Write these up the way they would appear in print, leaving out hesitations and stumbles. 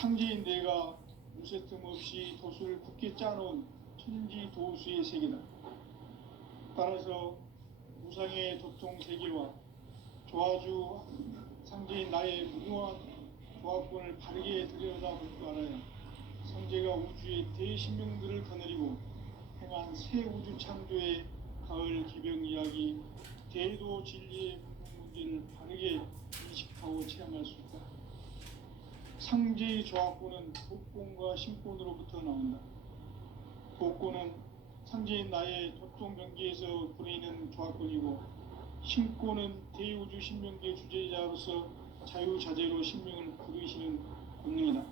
상제인 내가 무쇠 틈 없이 도수를 굳게 짜놓은 천지 도수의 세계다. 따라서 우상의 도통 세계와 조화주 상제인 나의 무궁한 조합권을 바르게 들여다볼 줄 알아야 성제가 우주의 대신명들을 거느리고 행한 새 우주 창조의 가을 개병 이야기, 대도 진리의 분명 문제를 바르게 인식하고 체험할 수 있다. 상제의 조합권은 독권과 신권으로부터 나온다. 독권은 상제인 나의 도통 경계에서 부리는 조합권이고, 신권은 대우주 신명계 주제자로서 자유자재로 신명을 부르시는 권능이다.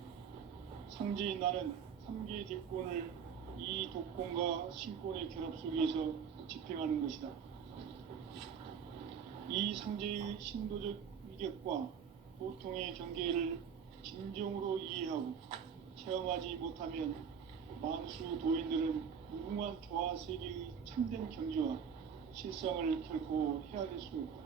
상제인 나는 3개의 대권을 이 독권과 신권의 결합 속에서 집행하는 것이다. 이 상제의 신도적 위격과 도통의 경계를 진정으로 이해하고 체험하지 못하면 만수 도인들은 무궁한 조화 세계의 참된 경지와 실상을 결코 헤아릴 수 없다.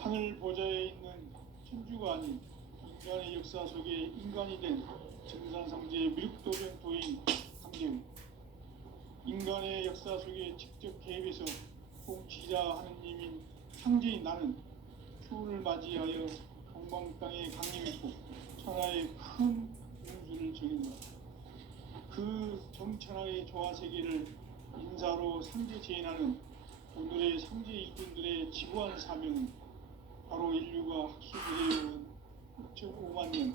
하늘 보좌에 있는 천주가 아닌 인간의 역사 속에 인간이 된 증산상제의 미륵도변 도인 상제우, 인간의 역사 속에 직접 개입해서 통치자 하느님인 상제인 나는 추운을 맞이하여 동방 땅에 강림했고 천하의 큰 운수를 적인다. 그 정천하의 조화세계를 인사로 상제 제인하는 오늘의 상제 일꾼들의 지구한 사명은 바로 인류가 학수부대해온 6.5만 년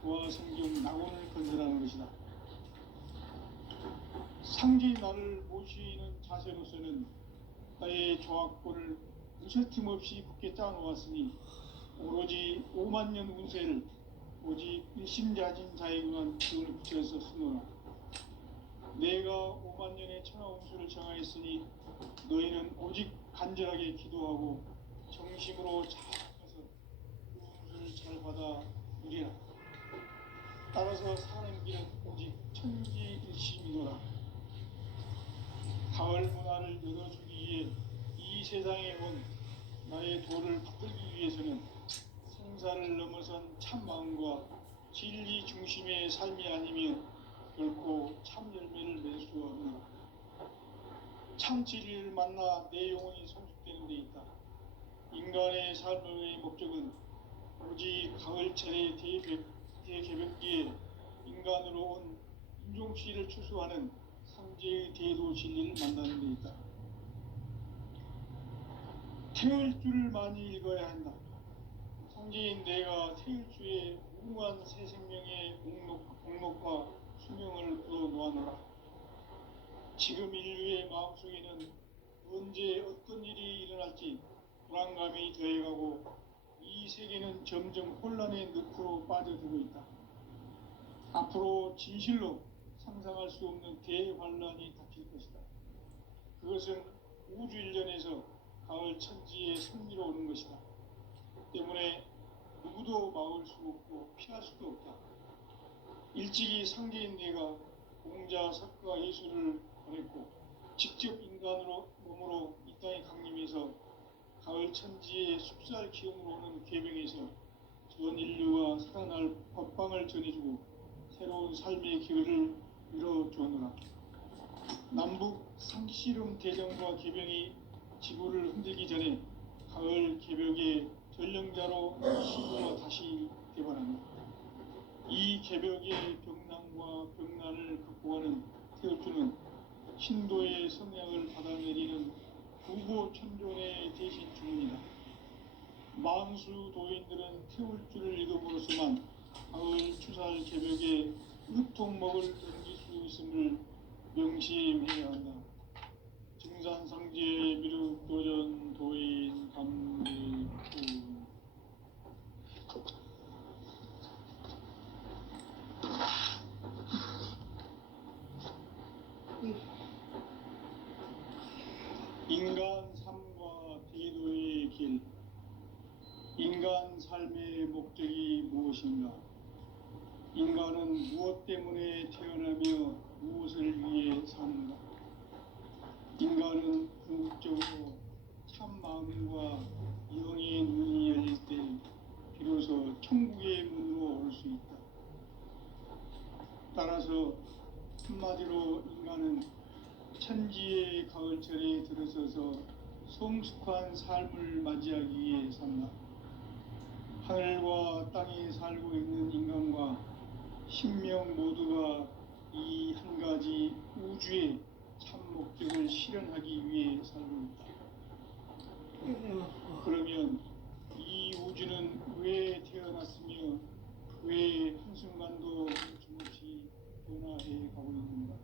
조화성경 낙원을 건설하는 것이다. 상제인 나를 모시는 자세로서는 나의 조합권을 무쇠틈 없이 굳게 짜놓았으니 오로지 5만 년 운세를 오직 일심자진 자에게만 기운을 붙여서 쓰노라. 내가 5만 년의 천하 운수를 정하였으니 너희는 오직 간절하게 기도하고 정심으로 자각해서 그 운수를 잘 받아 누리라. 따라서 사는 길은 오직 천지일심이노라. 가을 문화를 열어주기 위해 이 세상에 온 나의 도를 받들기 위해서는 생사를 넘어선 참 마음과 진리 중심의 삶이 아니면 결코 참 열매를 맺을 수 없노라. 참 진리를 만나 내 영혼이 성숙되는 데 있다. 인간의 삶의 목적은 오직 가을철의 대개벽기에 인간으로 온 인종씨를 추수하는 상제의 대도 진리를 만나는 데 있다. 태을 줄을 많이 읽어야 한다. 상제인 내가 태을 주에 무궁한 새 생명의 공록과 수명을 불어놓아노라. 지금 인류의 마음속에는 언제 어떤 일이 일어날지 불안감이 더해가고 이 세계는 점점 혼란의 늪으로 빠져들고 있다. 앞으로 진실로 상상할 수 없는 대환란이 닥칠 것이다. 그것은 우주 일련에서 가을 천지의 승리로 오는 것이다. 때문에 누구도 막을 수 없고 피할 수도 없다. 일찍이 상제인 내가 공자, 석가, 예수를 보냈고 직접 인간으로 몸으로 이 땅에 강림해서 가을 천지의 숲살 기운으로 오는 계병에서 전 인류가 살아날 법방을 전해주고 새로운 삶의 기회를 열어주었노라. 남북 상씨름 대전과 계병이 지구를 흔들기 전에 가을 개벽의 전령자로 신도가 다시 개발한다. 이 개벽의 병난과 병난을 극복하는 태울주는 신도의 성량을 받아내리는 구고천존의 대신 주문이다. 만수 도인들은 태울주를 읽음으로써만 가을 추살 개벽의 으통먹을 넘길 수 있음을 명심해야 한다. 증산상제 미륵도전 도인 감리구. 인간 삶과 대도의 길. 인간 삶의 목적이 무엇인가? 인간은 무엇 때문에 태어나며 무엇을 위해 사는가? 인간은 궁극적으로 참 마음과 영의 눈이 열릴 때 비로소 천국의 문으로 올 수 있다. 따라서 한마디로 인간은 천지의 가을철에 들어서서 성숙한 삶을 맞이하기 위해 산다. 하늘과 땅에 살고 있는 인간과 신명 모두가 이 한 가지 우주의 참 목적을 실현하기 위해 살고 있다. 그러면 이 우주는 왜 태어났으며 왜 한순간도 멈춤없이 변화해 가고 있는가?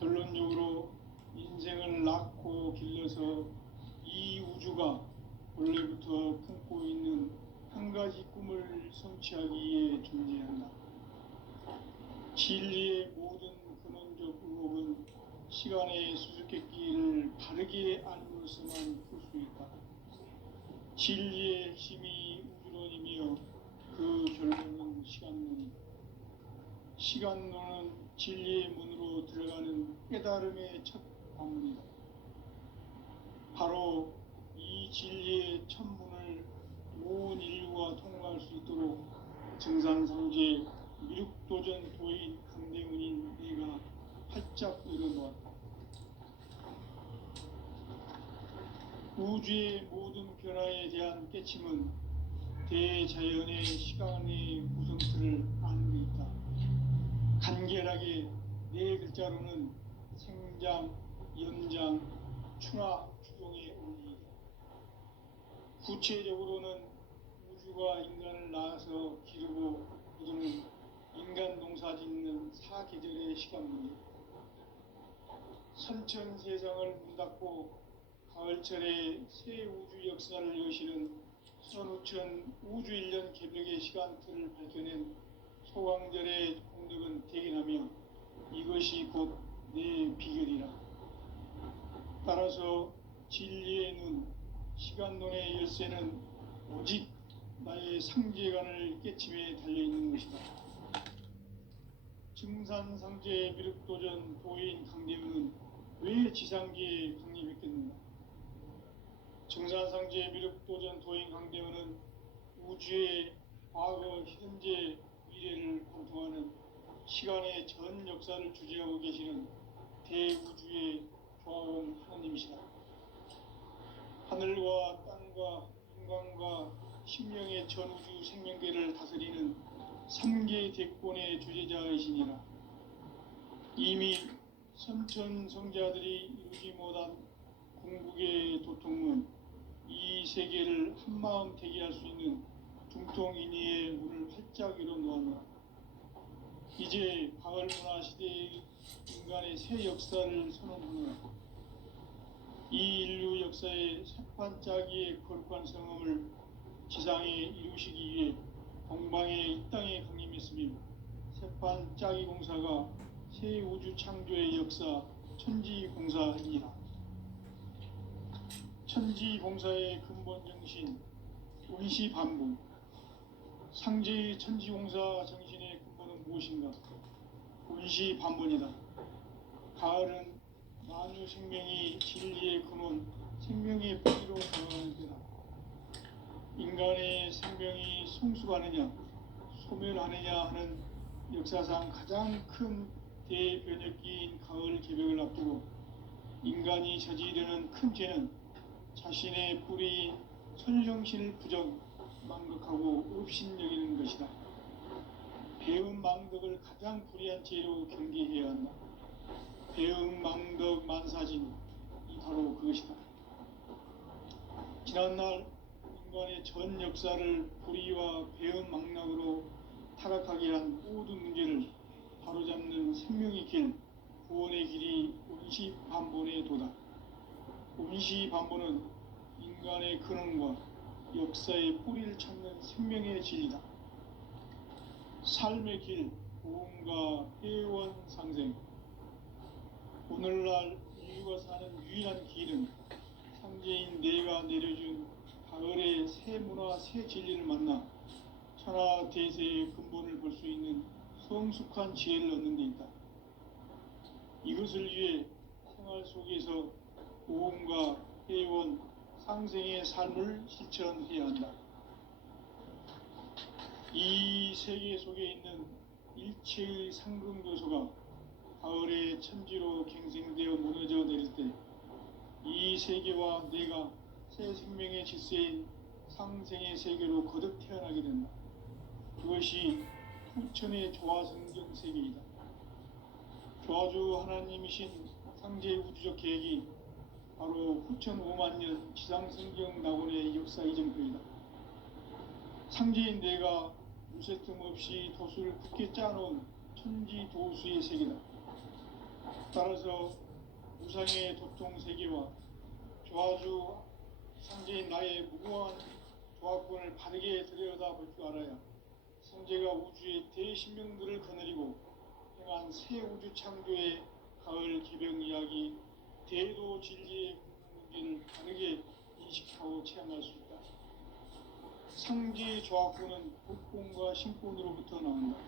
결론적으로 인생을 낳고 길러서 이 우주가 원래부터 품고 있는 한 가지 꿈을 성취하기 위해 존재한다. 진리의 모든 근원적 의혹은 시간의 수수께끼를 바르게 알므로서만 풀 수 있다. 진리의 핵심이 우주론이며 그 결론은 시간론이다. 시간론은 진리의 문으로 들어가는 깨달음의 첫 방문이다. 바로 이 진리의 첫 문을 온 인류가 통과할 수 있도록 증산상제 미륵도전 도인 강대문인 내가 활짝 열어놓았다. 우주의 모든 변화에 대한 깨침은 대자연의 시간의 구성틀을 아는 데 있다. 간결하게 네 글자로는 생장, 연장, 추나 추동의 원리이다. 구체적으로는 우주가 인간을 낳아서 기르고 거두는 인간 농사 짓는 사계절의 시간문제, 선천 세상을 문 닫고 가을철에 새 우주 역사를 여시는 선우천 우주 1년 개벽의 시간틀을 밝혀낸 소강절의 공덕은 대견하며 이것이 곧 내 비결이라. 따라서 진리의 눈, 시간론의 열쇠는 오직 나의 상제관을 깨침에 달려있는 것이다. 증산상제 미륵도전 도인 강대문은 왜 지상계에 강림했겠는가? 증산상제 미륵도전 도인 강대문은 우주의 과거, 현재, 미래를 관통하는 시간의 전 역사를 주재하고 계시는 대우주의 조화원 하나님이시다. 하늘과 땅과 인간과 신명의 전우주 생명계를 다스리는 3개 대권의 주재자이시니라. 이미 선천 성자들이 이루지 못한 궁극의 도통문, 이 세계를 한마음 되게 할 수 있는 중통인의의 문을 활짝 열어놓았노라. 이제 가을 문화 시대의 인간의 새 역사를 선언하노라. 이 인류 역사의 새판짜기의 거룩한 성험을 지상에 이루시기 위해 동방의 이 땅에 강림했으며 새판짜기 공사가 새 우주 창조의 역사 천지공사이니라. 천지공사의 근본 정신 운시반복, 상제의 천지공사 정신의 근본은 무엇인가? 운시반복이다. 가을은 만유 생명이 진리의 근원, 생명의 뿌리로 걸어가는 때다. 인간의 생명이 성숙하느냐, 소멸하느냐 하는 역사상 가장 큰 대변혁기인 가을 개벽을 앞두고 인간이 저지르는 큰 죄는 자신의 뿌리인 천정신을 부정, 망극하고 업신여기는 것이다. 배움 망덕을 가장 불의한 죄로 경계해야 한다. 배움 망덕 만사진, 이 바로 그것이다. 지난날 인간의 전 역사를 불의와 배움 망락으로 타락하게 한 모든 문제를 바로잡는 생명의 길, 구원의 길이 운시반본의 도다. 운시반본은 인간의 근원과 역사의 뿌리를 찾는 생명의 진리다. 삶의 길, 고음과 회원 상생. 오늘날 인류가 사는 유일한 길은 상제인 내가 내려준 가을의 새 문화, 새 진리를 만나 천하 대세의 근본을 볼 수 있는 성숙한 지혜를 얻는 데 있다. 이것을 위해 생활 속에서 고음과 회원, 상생의 삶을 실천해야 한다. 이 세계 속에 있는 일체의 상금교소가 가을의 천지로 갱생되어 무너져 내릴 때 이 세계와 내가 새 생명의 질서인 상생의 세계로 거듭 태어나게 된다. 그것이 후천의 조화성경 세계이다. 조화주 하나님이신 상제의 우주적 계획이 바로 후천 5만년 지상성경 낙원의 역사 이정표이다. 상제인 내가 무쇠 틈 없이 도수를 굳게 짜놓은 천지 도수의 세계다. 따라서 무상의 도통 세계와 조화주 상제인 나의 무고한 조화권을 바르게 들여다볼 줄 알아야 상제가 우주의 대신명들을 거느리고 행한 새 우주 창조의 가을 개병 이야기 대도 진리의 문제를 바르게 인식하고 체험할 수 있다. 상제의 조화권은 복권과 신권으로부터 나온다.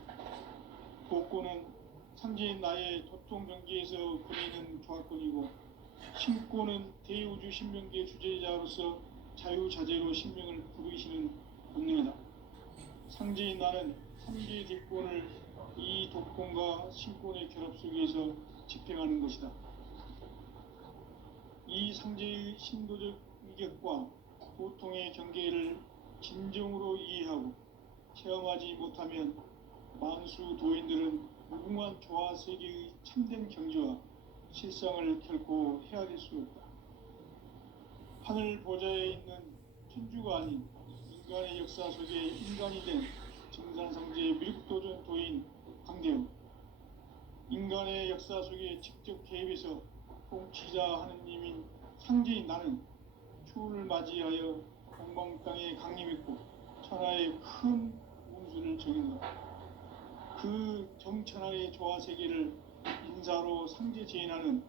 복권은 상제인 나의 도통 경계에서 그리는 조화권이고, 신권은 대우주 신명계 주제자로서 자유자재로 신명을 부르시는 본능이다. 상제인 나는 삼계의 뒷권을 이 독권과 신권의 결합 속에서 집행하는 것이다. 이 상제의 신도적 위격과 도통의 경계를 진정으로 이해하고 체험하지 못하면 만수 도인들은 무궁한 조화 세계의 참된 경지와 실상을 결코 헤아릴 수 없다. 하늘 보좌에 있는 천주가 아닌 인간의 역사 속에 인간이 된 증산상제의 미륵도전 도인 강대우, 인간의 역사 속에 직접 개입해서 통치자 하느님인 상제인 나는 추운을 맞이하여 동방 땅에 강림했고 천하의 큰 운수를 정했다. 그 정천하의 조화세계를 인사로 상제 제인하는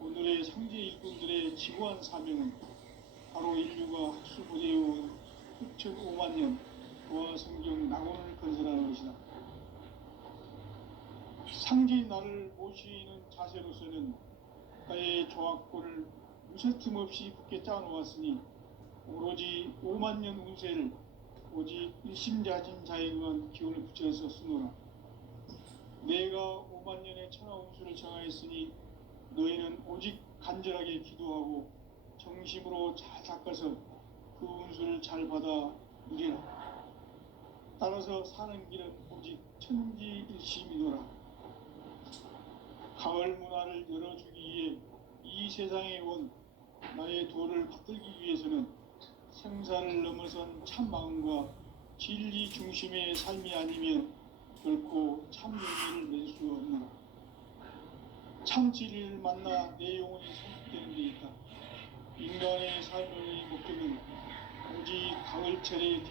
오늘의 상제 일꾼들의 지구한 사명은 바로 인류가 학수고대해온 후천 5만년 조화성경 낙원을 건설하는 것이다. 상제인 나를 모시는 자세로서는 나의 조화권을 무쇠 틈 없이 굳게 짜놓았으니 오로지 5만년 운세를 오직 일심자진 자에게만 기운을 붙여서 쓰노라. 내가 5만년의 천하 운수를 정하였으니 너희는 오직 간절하게 기도하고 정심으로 잘 닦아서 그 운수를 잘 받아 누리라. 따라서 사는 길은 오직 천지일심이노라. 가을 문화를 열어주기 위해 이 세상에 온 나의 도를 받들기 위해서는 생사를 넘어선 참 마음과 진리 중심의 삶이 아니면 결코 참 의미를 낼 수 없노라. 참 진리를 만나 내 영혼이 성숙되는 데 있다. 인간의 삶의 목적은 오직 가을철의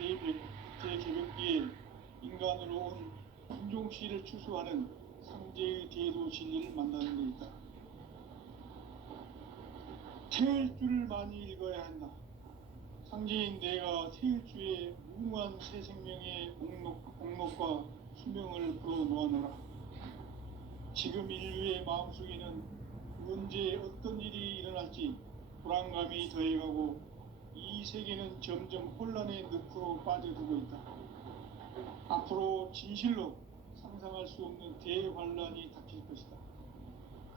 대개벽기에 인간으로 온 인종씨를 추수하는 상제의 대도 진리를 만나는 데 있다. 태일주를 많이 읽어야 한다. 상제인 내가 태일주의 무궁한 새 생명의 목록과 수명을 풀어놓아노라. 지금 인류의 마음속에는 언제 어떤 일이 일어날지 불안감이 더해가고 이 세계는 점점 혼란의 늪으로 빠져들고 있다. 앞으로 진실로 상상할 수 없는 대환란이 닥칠 것이다.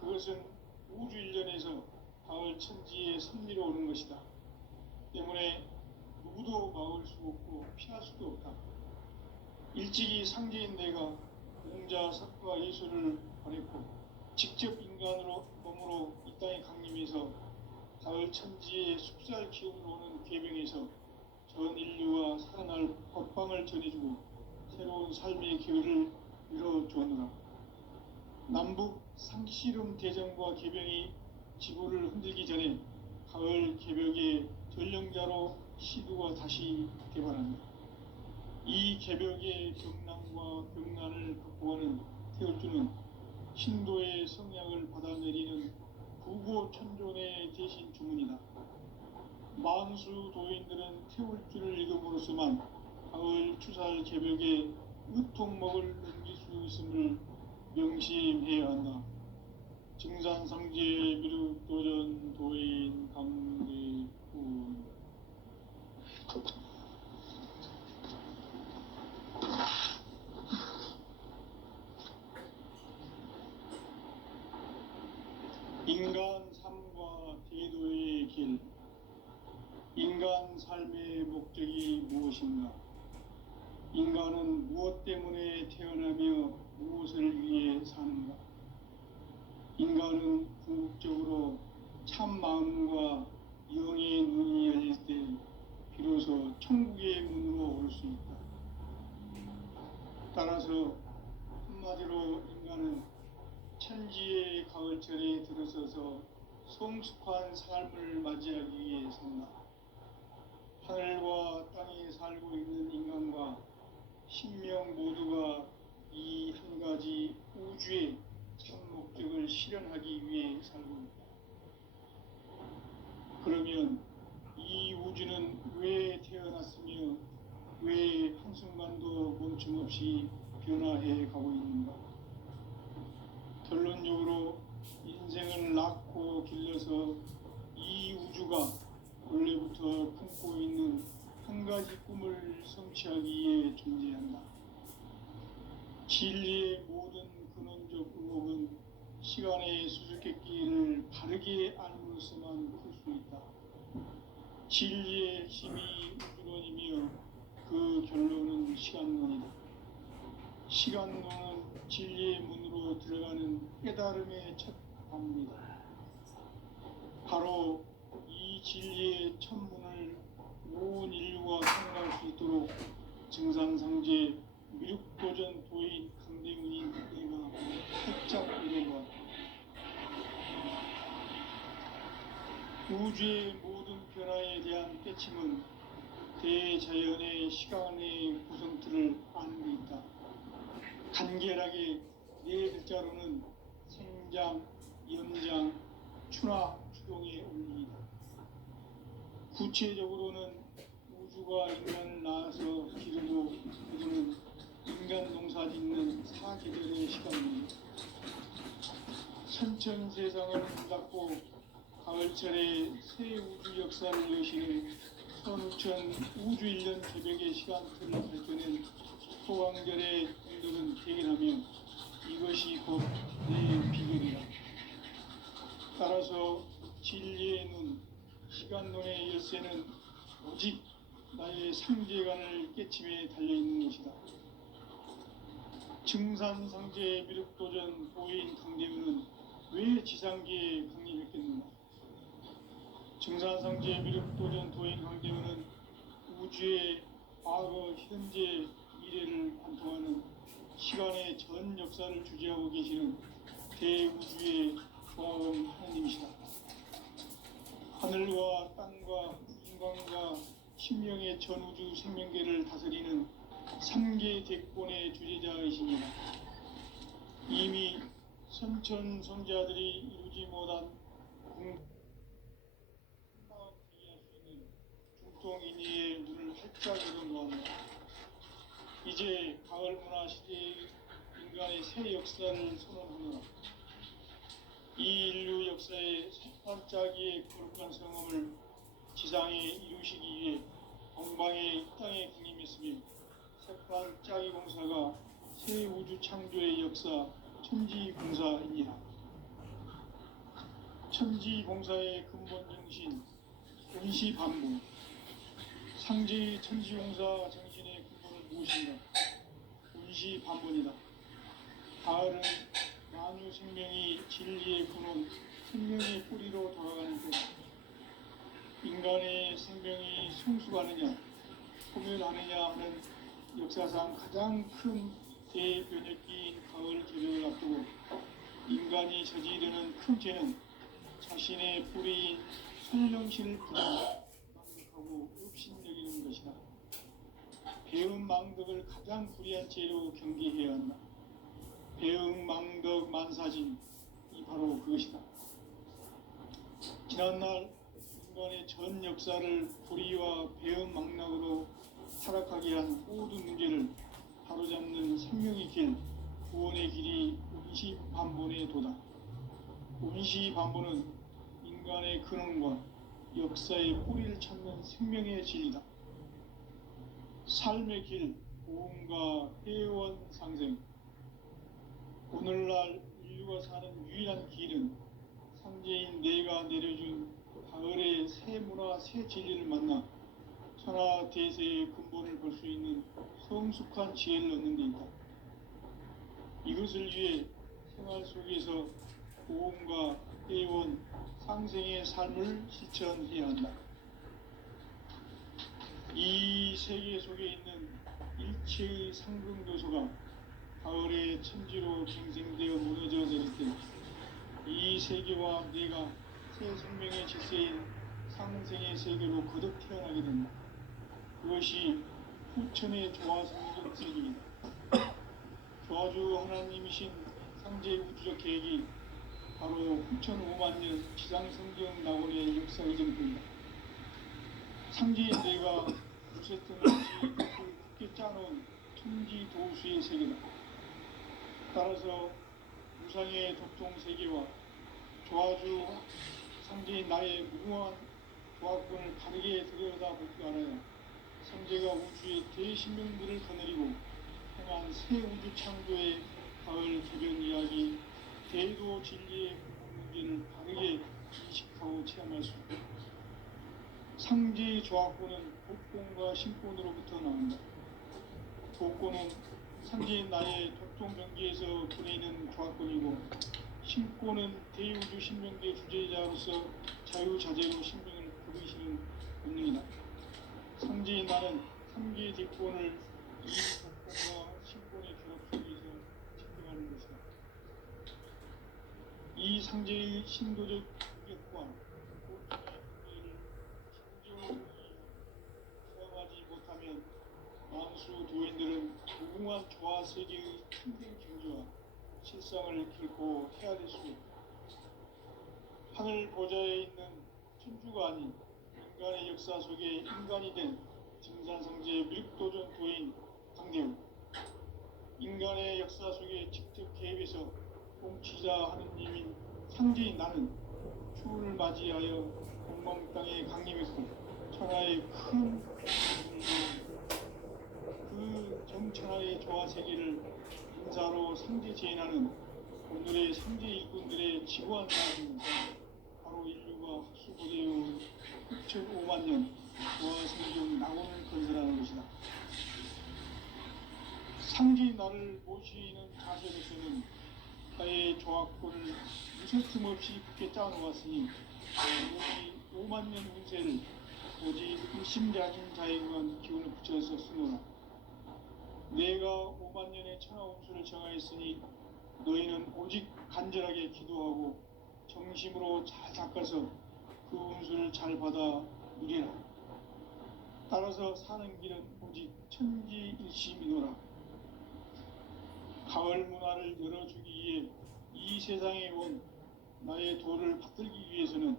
그것은 우주 일련에서 가을 천지의 섭리로 오는 것이다. 때문에 누구도 막을 수 없고 피할 수도 없다. 일찍이 상제인 내가 공자, 석과 예수를 보냈고 직접 인간으로 몸으로 이 땅에 강림해서 가을 천지의 숲살 기운으로 오는 궤병에서 전 인류와 살아날 법방을 전해주고 새로운 삶의 기회를 이뤄주었노라. 남북 상씨름 대전과 개병이 지구를 흔들기 전에 가을 개벽의 전령자로 시두가 다시 개발한다. 이 개벽의 경난과 병난을 극복하는 태울주는 신도의 성약을 받아내리는 구고천존의 대신 주문이다. 만수 도인들은 태울주를 읽음으로써만 가을 추살 개벽의 의통목을 넘길 수 있음을 명심해야 한다. 증산상제 미륵도전 도인 강대훈. 인간 삶과 대도의 길, 인간 삶의 목적이 무엇인가? 인간은 무엇 때문에 태어나며 무엇을 위해 사는가? 인간은 궁극적으로 참 마음과 영의 눈이 열릴 때 비로소 천국의 문으로 올 수 있다. 따라서 한마디로 인간은 천지의 가을철에 들어서서 성숙한 삶을 맞이하기 위해 산다. 하늘과 땅에 살고 있는 인간과 신명 모두가 이 한 가지 우주의 참 목적을 실현하기 위해 살고 있다. 그러면 이 우주는 왜 태어났으며 왜 한순간도 멈춤없이 변화해 가고 있는가? 결론적으로 인생을 낳고 길러서 이 우주가 원래부터 품고 있는 한 가지 꿈을 성취하기 위해 존재한다. 진리의 모든 근원적 의혹은 시간의 수수께끼를 바르게 알므로서만 풀 수 있다. 진리의 핵심이 우주론이며 그 결론은 시간론이다. 시간론은 진리의 문으로 들어가는 깨달음의 첫 방문이다. 바로 이 진리의 첫 문을 온 인류가 통과할 수 있도록 증산상제 미륵도전 도인 강대문인 내가 살짝 이뤄보았다. 우주의 모든 변화에 대한 깨침은 대자연의 시간의 구성틀을 아는 데 있다. 간결하게 네 글자로는 생장, 연장, 추나 추동의 원리이다. 구체적으로는 우주가 인간을 낳아서 기르고 그들은 인간 농사 짓는 사계절의 시간입니다. 천천 세상을 닫고 가을철에 새 우주 역사를 여시는 선우천 우주 1년 개벽의 시간틀을 밝혀낸 소강절의 분들은 대견하며 이것이 곧 내 비결이다. 따라서 진리의 눈, 시간론의 열쇠는 오직 나의 상제관을 깨침에 달려있는 것이다. 증산상제 미륵도전 도인 강대문은 왜 지상계에 강림했겠는가? 증산상제 미륵도전 도인 강대문은 우주의 과거, 현재, 미래를 관통하는 시간의 전 역사를 주재하고 계시는 대우주의 조화원 하나님이시다. 하늘과 땅과 인간과 신명의 전우주 생명계를 다스리는 3계 대권의 주재자이십니다. 이미 선천성자들이 이루지 못한 공부하할 수 있는 중통인의의 문을 활짝 열어놓았다. 이제 가을 문화 시대의 인간의 새 역사를 선언하노라. 이 인류 역사의 반짝이의 거룩한 성험을 지상에 이루시기 위해 동방의 땅에 군림했으며 색반짝이 공사가 새 우주 창조의 역사 천지공사입니다. 천지공사의 근본 정신 원시반복, 상제의 천지공사 정신의 근본은 무엇인가? 원시반복이다. 가을은 만유 생명이 진리의 근원, 생명의 뿌리로 돌아가는 것. 인간의 생명이 성숙하느냐, 소멸하느냐 하는 역사상 가장 큰 대변혁기인 가을 개벽을 앞두고 인간이 저지르는 큰 죄는 자신의 뿌리인 설령신을 망각하고 업신여기는 것이다. 배은망덕을 가장 불의한 죄로 경계해야 한다. 배은망덕 만사진, 이 바로 그것이다. 지난날 인간의 전 역사를 불의와 배은망락으로 타락하게 한 모든 문제를 바로잡는 생명의 길, 구원의 길이 원시반본의 도다. 원시반본은 인간의 근원과 역사의 뿌리를 찾는 생명의 진리다. 삶의 길, 고음과 회원 상생. 오늘날 인류가 사는 유일한 길은 상제인 내가 내려준 가을의 새 문화 새 진리를 만나 천하 대세의 근본을 볼 수 있는 성숙한 지혜를 얻는 데 있다. 이것을 위해 생활 속에서 고음과 회원, 상생의 삶을 실천해야 한다. 이 세계 속에 있는 일체의 상승도소가 가을의 천지로 갱생되어 무너져 내릴 때 이 세계와 내가 새 생명의 질서인 상생의 세계로 거듭 태어나게 된다. 그것이 후천의 조화성경 세계이다. 조화주 하나님이신 상제의 우주적 계획이 바로 후천 5만 년 지상성경 낙원의 역사의 전부이다. 상제인 내가 무쇠등 없이 굳게 짜놓은 천지 도수의 세계다. 따라서 무상의 독종 세계와 조화주 상제인 나의 무궁한 조화권을 바르게 들여다볼 줄 알아야 상제가 우주의 대신명들을 거느리고 행한 새 우주 창조의 가을 개변 이야기 대도 진리의 문제를 바르게 인식하고 체험할 수 있다. 상제의 조화권은 복권과 신권으로부터 나온다. 복권은 상제인 나의 독종 경계에서 보내는 조화권이고 신권은 대우주 신명계 주제자로서 자유자재로 신명을 부르시는 본능이다. 상제인 나는 3개의 대권을 이 복권과 신권의 결합 속에서 집행하는 것이다. 이 상제의 신도적 규격과 고통의 한계를 진정으로 수행하지 못하면 만수 도인들은 무궁한 조화 세계의 참된 경지와 실상을 결코 헤아릴 수 없다. 하늘 보좌에 있는 천주가 아닌 인간의 역사 속에 인간이 된 증산상제의 밀도전 도인 강대우, 인간의 역사 속에 직접 개입해서 통치자 하느님인 상제인 나는 추운을 맞이하여 공망 땅에 강림했고 천하의 큰 그 정천하의 조화 세계를 인사로 상제 제인하는 오늘의 상제 일꾼들의 지구한 사람입니다. 바로 인류가 학수고대의 6,5만 년 조화 성경 낙원을 건설하는 것이다. 상제인 나를 모시는 자세로서는 나의 조화권을 무쇠틈 없이 굳게 짜놓았으니 오직 5만 년 운세를 오직 일심자진 자에게만 기운을 붙여서 쓰노라. 내가 5만 년의 천하 운수를 정하였으니 너희는 오직 간절하게 기도하고 정심으로 잘 닦아서 그 운수를 잘 받아 누리라. 따라서 사는 길은 오직 천지일심이노라. 가을 문화를 열어주기 위해 이 세상에 온 나의 도를 받들기 위해서는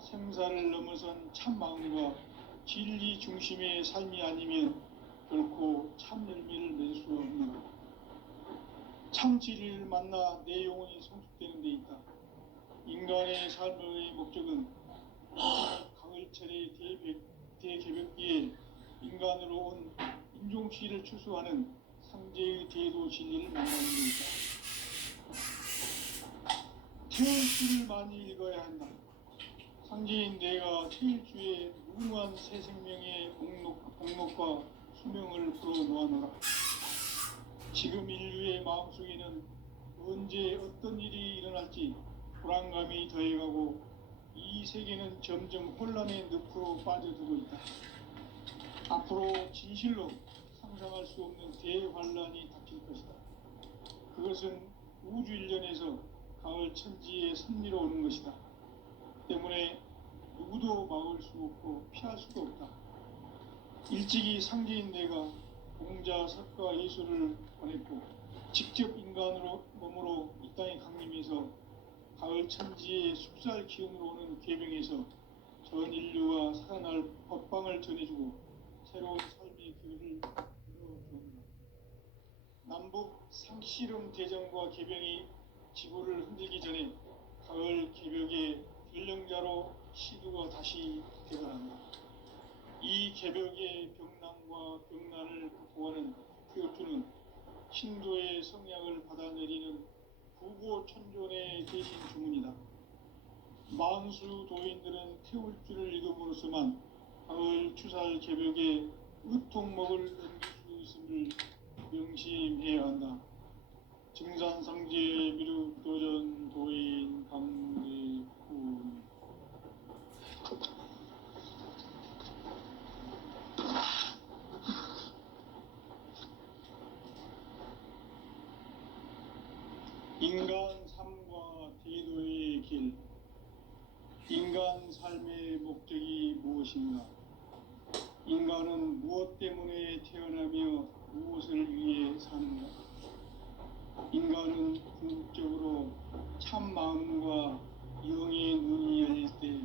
생사를 넘어선 참 마음과 진리 중심의 삶이 아니면 결코 참 열매를 낼 수 없노라. 참 진리를 만나 내 영혼이 성숙되는 데 있다. 인간의 삶의 목적은 가을철의 대개벽기에 인간으로 온 인종시를 추수하는 상제의 대도 진리를 만나는 데 있다. 태일주를 많이 읽어야 한다. 상제인 내가 태일주의 무궁한 새 생명의 복록과 수명을 불어놓아노라. 지금 인류의 마음속에는 언제 어떤 일이 일어날지 불안감이 더해가고 이 세계는 점점 혼란의 늪으로 빠져들고 있다. 앞으로 진실로 상상할 수 없는 대환란이 닥칠 것이다. 그것은 우주 일련에서 가을 천지의 섭리로 오는 것이다. 때문에 누구도 막을 수 없고 피할 수도 없다. 일찍이 상제인 내가 공자, 석가, 예수를 보냈고 직접 인간으로 몸으로 이 땅에 강림해서 가을 천지의 숲살 기운으로 오는 계명에서 전 인류가 살아날 법방을 전해주고 새로운 삶의 길을 열어주었다. 남북 상씨름 대전과 개병이 지구를 흔들기 전에 가을 개벽의 전령자로 시두가 다시 대변한다. 이 개벽의 병난과 병난을 극복하는 교주는 신도의 성향을 받아내리는 부고천존의 대신 주문이다. 만수 도인들은 태울 줄을 읽음으로써만 가을 추살 개벽에 으통목을 넘길 수 있음을 명심해야 한다. 증산상제 미륵도전 도인 강대훈. 인간 삶과 대도의 길. 인간 삶의 목적이 무엇인가? 인간은 무엇 때문에 태어나며 무엇을 위해 사는가? 인간은 궁극적으로 참 마음과 영의 눈이 열릴 때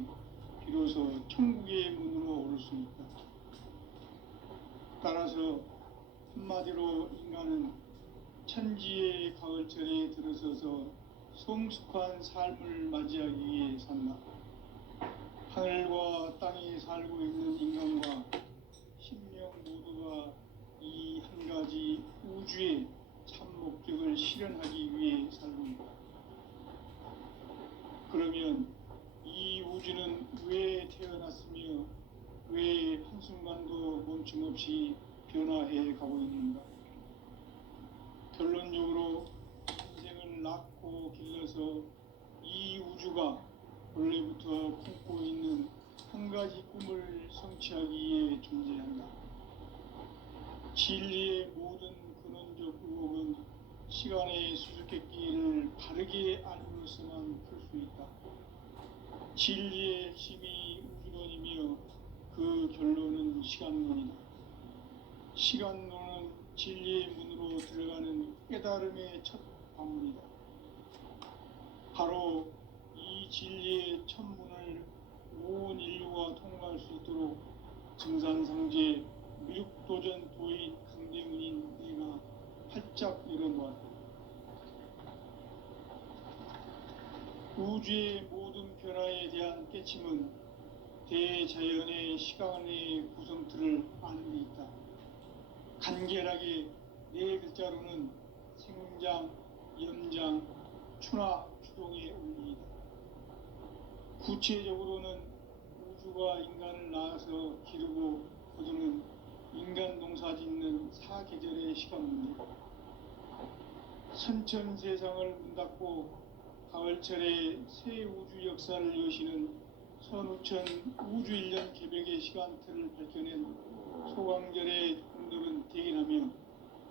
비로소 천국의 문으로 오를 수 있다. 따라서 한마디로 인간은 천지의 가을철에 들어서서 성숙한 삶을 맞이하기 위해 산다. 하늘과 땅에 살고 있는 인간과 신명 모두가 이 한 가지 우주의 참 목적을 실현하기 위해 살고 있다. 그러면 이 우주는 왜 태어났으며 왜 한순간도 멈춤없이 변화해 가고 있는가? 결론적으로 인생을 낳고 길러서 이 우주가 원래부터 품고 있는 한 가지 꿈을 성취하기 위해 존재한다. 진리의 모든 근원적 의혹은 시간의 수수께끼를 바르게 알므로서만 풀 수 있다. 진리의 핵심이 우주론이며 그 결론은 시간론이다. 시간론은 진리의 문으로 들어가는 깨달음의 첫 방문이다. 바로 이 진리의 첫 문을 온 인류가 통과할 수 있도록 증산상제 미륵도전 도인 강대훈인 내가 활짝 열어놓았다. 우주의 모든 변화에 대한 깨침은 대자연의 시간의 구성틀을 아는 데 있다. 간결하게 네 글자로는 생장, 연장, 추나 추동의 원리이다. 구체적으로는 우주가 인간을 낳아서 기르고 거두는 인간 농사 짓는 사계절의 시간 문제. 선천 세상을 문 닫고 가을철에 새 우주 역사를 여시는 선우천 우주 1년 개벽의 시간틀을 밝혀낸 소강절의 공덕은 대견하며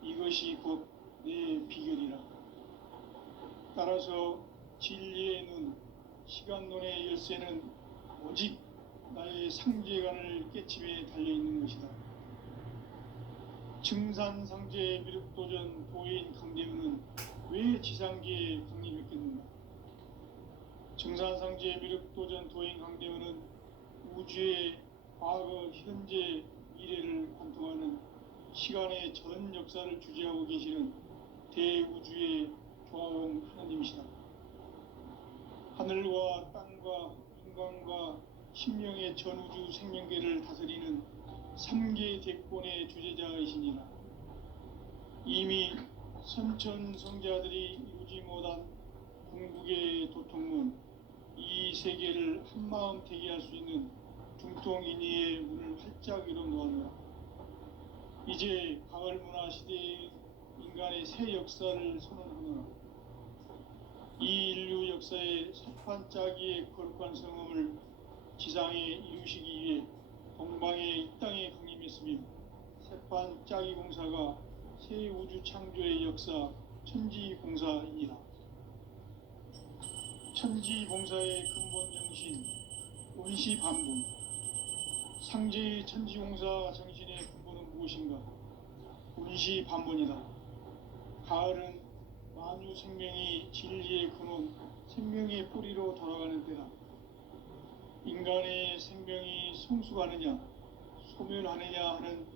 이것이 곧 내 비결이라. 따라서 진리의 눈, 시간론의 열쇠는 오직 나의 상제관을 깨침에 달려있는 것이다. 증산상제 미륵도전 도인 강대훈은 왜 지상계에 강림했겠는가? 증산상제 미륵도전 도인 강대훈은 우주의 과거, 현재, 미래를 관통하는 시간의 전 역사를 주재하고 계시는 대우주의 조화원 하나님이시다. 하늘과 땅과 인간과 신명의 전우주 생명계를 다스리는 3계 대권의 주재자이시니라. 이미 선천성자들이 이루지 못한 궁극의 도통문, 이 세계를 한마음 되게 할 수 있는 중통인의의 문을 활짝 열어놓았노라. 이제 가을 문화 시대의 인간의 새 역사를 선언하노라. 이 인류 역사의 새판짜기의 거룩한 성음을 지상에 이루시기 위해 동방의 이 땅에 강림했으며 새판짜기 공사가 새 우주 창조의 역사 천지봉사이니라. 천지봉사의 근본 정신 원시반분. 상제의 천지봉사 정신의 근본은 무엇인가? 원시반분이다. 가을은 만유 생명이 진리의 근원, 생명의 뿌리로 돌아가는 때다. 인간의 생명이 성숙하느냐, 소멸하느냐 하는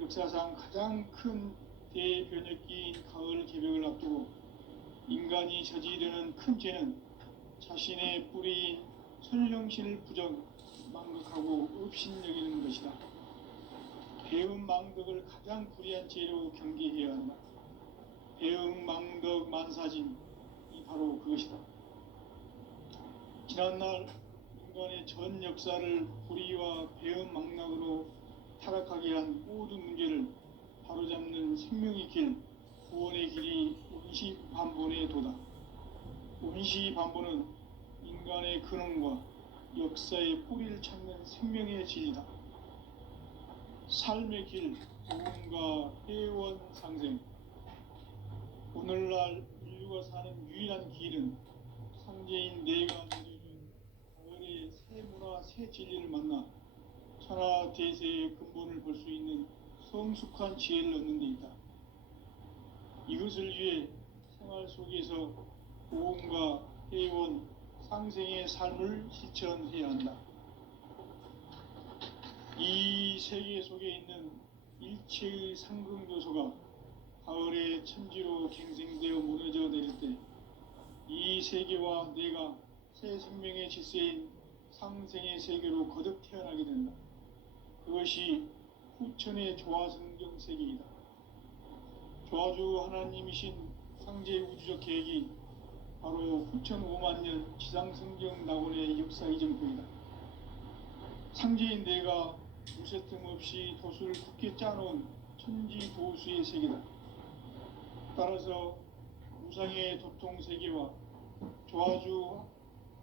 역사상 가장 큰 대변혁기인 가을 개벽을 앞두고 인간이 저지르는 큰 죄는 자신의 뿌리인 설령신을 부정, 망극하고 업신여기는 것이다. 배음 망덕을 가장 불의한 죄로 경계해야 한다. 배음 망덕 만사진, 이 바로 그것이다. 지난날 인간의 전 역사를 불의와 배은망락으로 타락하게 한 모든 문제를 바로잡는 생명의 길, 구원의 길이 운시반본의 도다. 운시반본은 인간의 근원과 역사의 뿌리를 찾는 생명의 진리다. 삶의 길, 구원과 회원 상생. 오늘날 인류가 사는 유일한 길은 상제인 내가 내려준 가을의 새 문화, 새 진리를 만나 천하 대세의 근본을 볼 수 있는 성숙한 지혜를 얻는 데 있다. 이것을 위해 생활 속에서 보험과 회원, 상생의 삶을 실천해야 한다. 이 세계 속에 있는 일체의 상극 요소가 가을의 천지로 갱생되어 무너져 내릴 때 이 세계와 내가 새 생명의 질서인 상생의 세계로 거듭 태어나게 된다. 그것이 후천의 조화성경 세계이다. 조화주 하나님이신 상제 우주적 계획이 바로 후천 5만 년 지상성경 낙원의 역사 이정표이다. 상제인 내가 무쇠 틈 없이 도수를 굳게 짜놓은 천지 도수의 세계다. 따라서 무상의 도통 세계와 조화주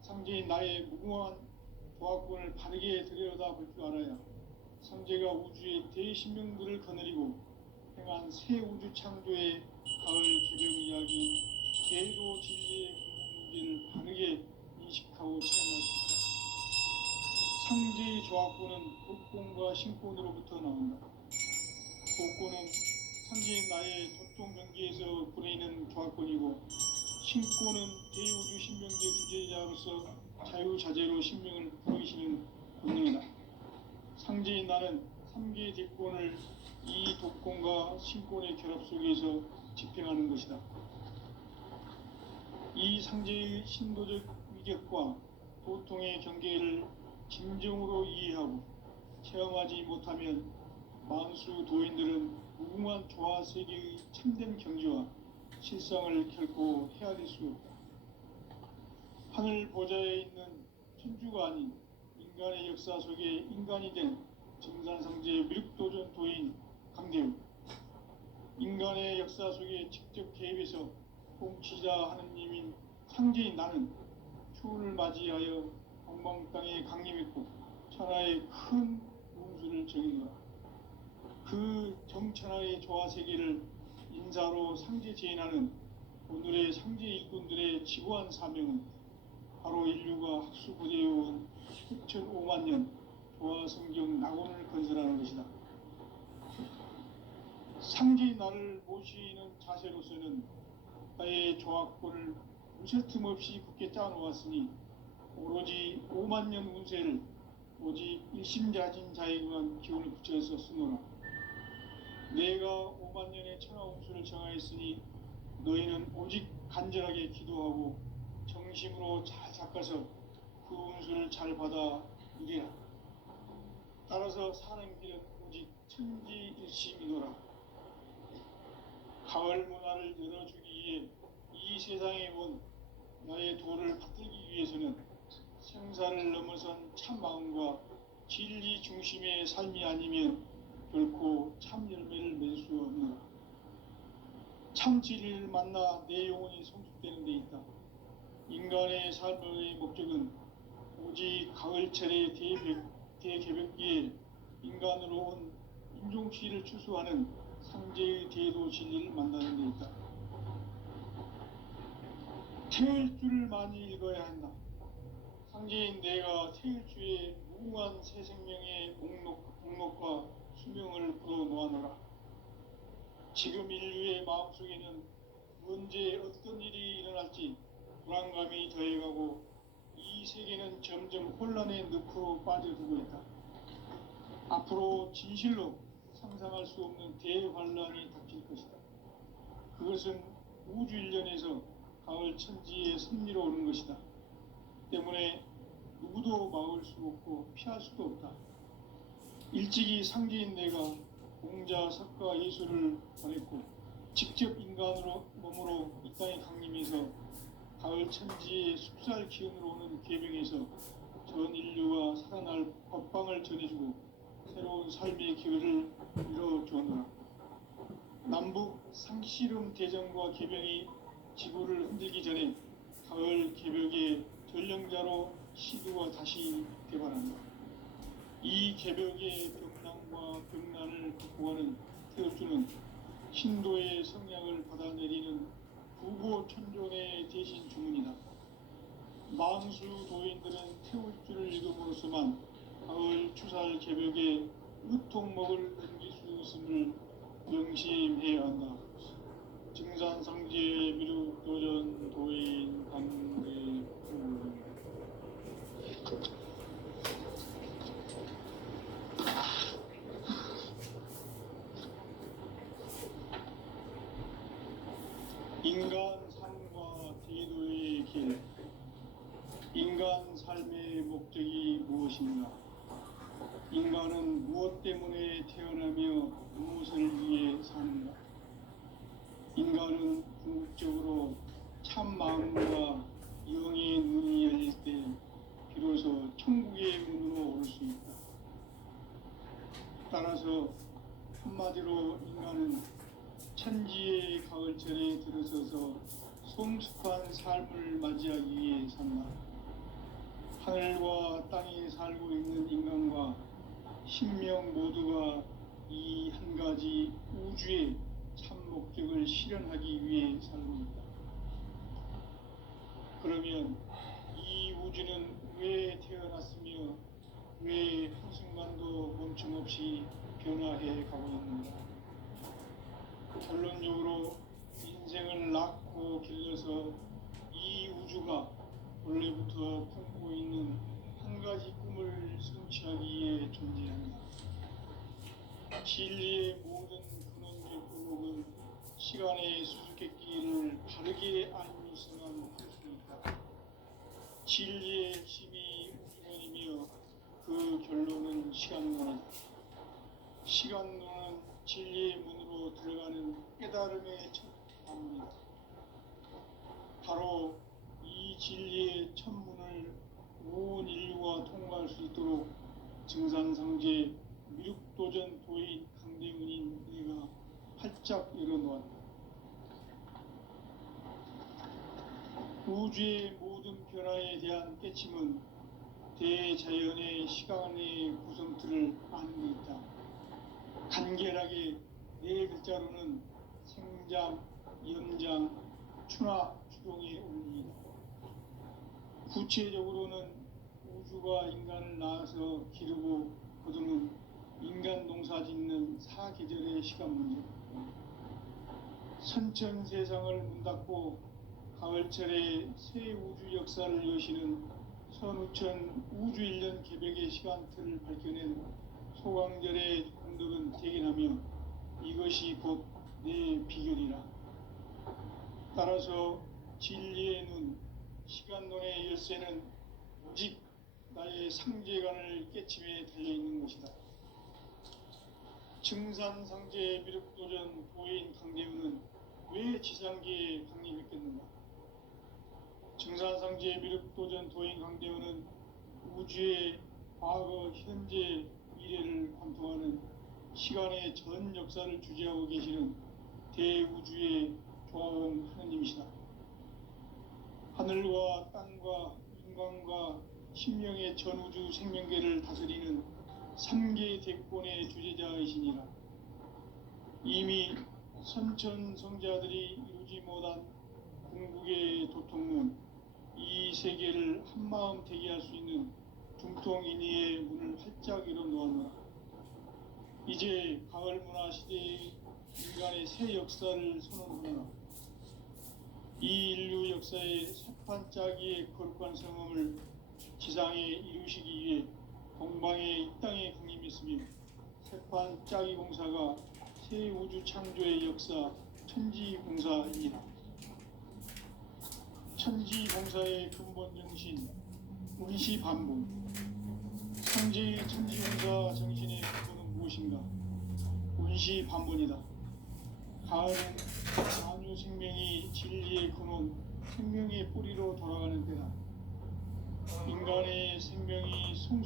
상제인 나의 무궁한 도화권을 바르게 들여다볼 줄 알아야 상제가 우주의 대신명들을 거느리고 행한 새 우주 창조의 가을 개벽 이야기, 대도 진리의 궁극 문제를 바르게 인식하고 체험할 수 있다. 상제의 조화권은 복권과 신권으로부터 나온다. 복권은 상제인 나의 도통 경계에서 보내는 조화권이고, 신권은 대우주 신명계 주제자로서 자유자재로 신명을 부르시는 권능이다. 상제인 나는 3개의 대권을 이 독권과 신권의 결합 속에서 집행하는 것이다. 이 상제의 신도적 위격과 도통의 경계를 진정으로 이해하고 체험하지 못하면 만수 도인들은 무궁한 조화 세계의 참된 경지와 실상을 결코 헤아릴 수 없다. 하늘 보좌에 있는 천주가 아닌 인간의 역사 속에 인간이 된 정산상제 미륵도전 도인 강대우, 인간의 역사 속에 직접 개입해서 통치자 하느님인 상제인 나는 추운을 맞이하여 동방 땅에 강림했고 천하의 큰 운수를 정했노라. 그 정천하의 조화 세계를 인사로 상제 제인하는 오늘의 상제 일꾼들의 지고한 사명은 바로 인류가 학수고대해온 후천 5만 년 조화 성경 낙원을 건설하는 것이다. 상제인 나를 모시는 자세로서는 나의 조화권을 무쇠틈 없이 굳게 짜놓았으니 오로지 5만 년 운세를 오직 일심자진 자에게만 기운을 붙여서 쓰노라. 내가 5만 년의 천하 운수를 정하였으니 너희는 오직 간절하게 기도하고 정심으로 잘 닦아서 그 운수를 잘 받아 누리라. 따라서 사는 길은 오직 천지일심이노라. 가을 문화를 열어주기 위해 이 세상에 온 나의 도를 받들기 위해서는 생사를 넘어선 참 마음과 진리 중심의 삶이 아니면 결코 참 열매를 맺을 수 없노라. 참 진리를 만나 내 영혼이 성숙되는 데 있다. 인간의 삶의 목적은 오직 가을철의 대개벽기에 인간으로 온 인종시를 추수하는 상제의 대도 진리를 만나는 데 있다. 태일주를 많이 읽어야 한다. 상제인 내가 태일주의 무궁한 새 생명의 목록과 수명을 풀어놓아노라. 지금 인류의 마음속에는 언제 어떤 일이 일어날지 불안감이 더해가고 이 세계는 점점 혼란의 늪으로 빠져들고 있다. 앞으로 진실로 상상할 수 없는 대환란이 닥칠 것이다. 그것은 우주 일련에서 가을 천지에 섭리로 오는 것이다. 때문에 누구도 막을 수 없고 피할 수도 없다. 일찍이 상제인 내가 공자, 석가, 예수를 보냈고 직접 인간으로 몸으로 이 땅에 강림해서 가을 천지의 숲살 기운으로 오는 계병에서 전 인류가 살아날 법방을 전해주고 새로운 삶의 기회를 이뤄주었노라. 남북 상씨름 대전과 계병이 지구를 흔들기 전에 가을 개벽의 전령자로 시두가 다시 개발한다. 이 개벽의 병난과 병난을 극복하는 태엽주는 신도의 성량을 받아내리는 부고천존의 대신 주문이다. 만수 도인들은 태엽주를 읽음으로써만 가을 추살 개벽의 의통목을 넘길 수 있음을 명심해야 한다. 증산상제 미륵도전 도인 강대우. 인간 삶과 대도의 길. 인간 삶의 목적이 무엇인가? 인간은 무엇 때문에 태어나며 무엇을 위해 사는가? 인간은 궁극적으로 참 마음과 영의 눈이 열릴 때 비로소 천국의 문으로 올 수 있다. 따라서 한마디로 인간은 천지의 가을철에 들어서서 성숙한 삶을 맞이하기 위해 산다. 하늘과 땅에 살고 있는 인간과 신명 모두가 이 한 가지 우주의 참 목적을 실현하기 위해 살고 있다. 그러면 이 우주는 왜 태어났으며 왜 한순간도 멈춤없이 변화해 가고 있는가? 결론적으로 인생을 낳고 길러서 이 우주가 원래부터 품고 있는 한 가지 꿈을 성취하기 위해 존재한다. 진리의 모든 근원적 의목은 시간의 수수께끼를 바르게 알면서만 할 수 있다. 진리의 핵심이 우주론이며 그 결론은 시간론이다. 시간론은 진리의 문으로 들어가는 깨달음의 첫 방문이다. 바로 이 진리의 첫 문을 온 인류가 통과할 수 있도록 증산상제 미륵도전 도인 강대훈인 내가 활짝 열어놓았다. 우주의 모든 변화에 대한 깨침은 대자연의 시간의 구성틀을 아는 데 있다. 간결하게 네 글자로는 생장, 연장, 추나 추동의 원리이다. 구체적으로는 우주가 인간을 낳아서 기르고 거두는 인간 농사 짓는 사계절의 시간 문제, 선천 세상을 문 닫고 가을철에 새 우주 역사를 여시는 선우천 우주 1년 개벽의 시간틀을 밝혀낸 소강절의 공덕은 대견하며 이것이 곧 내 비결이라. 따라서 진리의 눈, 시간론의 열쇠는 오직 나의 상제관을 깨침에 달려있는 것이다. 증산상제 미륵도전 도인 강대훈은 왜 지상계에 강림했겠는가? 증산상제 미륵도전 도인 강대훈은 우주의 과거, 현재, 미래를 관통하는 시간의 전 역사를 주재하고 계시는 대우주의 조화원 하느님이시다. 하늘과 땅과 인간과 신명의 전우주 생명계를 다스리는 3계 대권의 주재자이시니라. 이미 선천성자들이 이루지 못한 궁극의 도통문, 이 세계를 한마음 되게 할 수 있는 중통인의의 문을 활짝 열어놓았노라. 이제 가을 문화 시대의 인간의 새 역사를 선언하노라. 이 인류 역사의 새판짜기의 거룩한 성험을 지상에 이루시기 위해 동방의 이 땅에 강림했으며 새판짜기 공사가 새 우주 창조의 역사 천지공사입니다. 천지공사의 근본 정신 운시반복. 상제의 천지공사 정신의 근본은 무엇인가? 운시반복이다. 가을은 만유 생명이 진리의 근원, 생명의 뿌리로 돌아가는 때다. 인간의 생명이